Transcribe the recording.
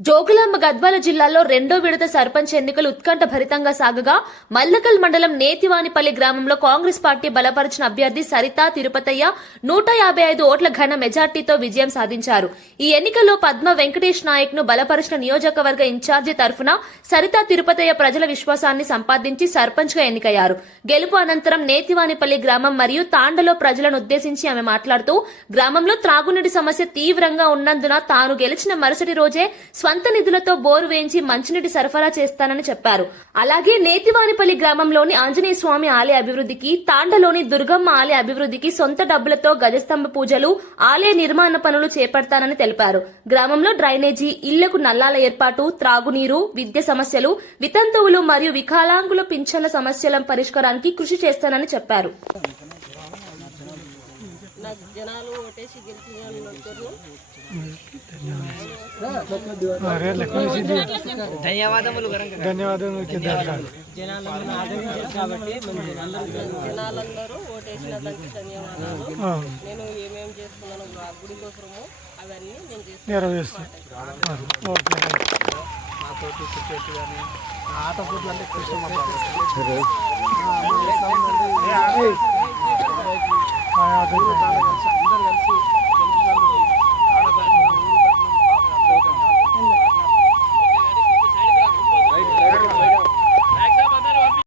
జోగులాంబ గద్వాల జిల్లాలో రెండో విడత సర్పంచ్ ఎన్నికలు ఉత్కంఠ భరితంగా సాగగా మల్లకల్ మండలం నేతివానిపల్లి గ్రామంలో కాంగ్రెస్ పార్టీ బలపరిచిన అభ్యర్థి సరితా తిరుపతయ్య నూట యాభై ఐదు ఓట్ల ఘన మెజార్టీతో విజయం సాధించారు. ఈ ఎన్నికల్లో పద్మ వెంకటేష్ నాయక్ను బలపరిచిన నియోజకవర్గ ఇన్ఛార్జి తరఫున సరితా తిరుపతయ్య ప్రజల విశ్వాసాన్ని సంపాదించి సర్పంచ్గా ఎన్నికయ్యారు. గెలుపు అనంతరం నేతివానిపల్లి గ్రామం మరియు తాండలో ప్రజలను ఉద్దేశించి ఆమె మాట్లాడుతూ గ్రామంలో త్రాగునీటి సమస్య తీవ్రంగా ఉన్నందున తాను గెలిచిన మరుసటి రోజే సొంత నిధులతో బోరు వేయించి మంచినీటి సరఫరా చేస్తానని చెప్పారు. అలాగే నేతివానిపల్లి గ్రామంలోని ఆంజనేయ స్వామి ఆలయ అభివృద్ధికి తాండలోని దుర్గమ్మ ఆలయ అభివృద్ధికి సొంత డబ్బులతో గజస్తంభ పూజలు ఆలయ నిర్మాణ పనులు చేపడతానని తెలిపారు. గ్రామంలో డ్రైనేజీ ఇళ్ళకు నల్లాల ఏర్పాటు త్రాగునీరు విద్య సమస్యలు వితంతువులు మరియు వికలాంగుల పింఛన్ల సమస్యల పరిష్కారానికి కృషి చేస్తానని చెప్పారు. జనాలు ఓటేసి ధన్యవాదములు ధన్యవాదములు కాబట్టి జనాలందరూ ఓటేసిన దానికి ధన్యవాదాలు. నేను ఏమేం చేసుకున్నాను ఆ గుడి కోసము అవన్నీ నేను క్రికెట్ కానీ ఆట అంటే కృష్ణ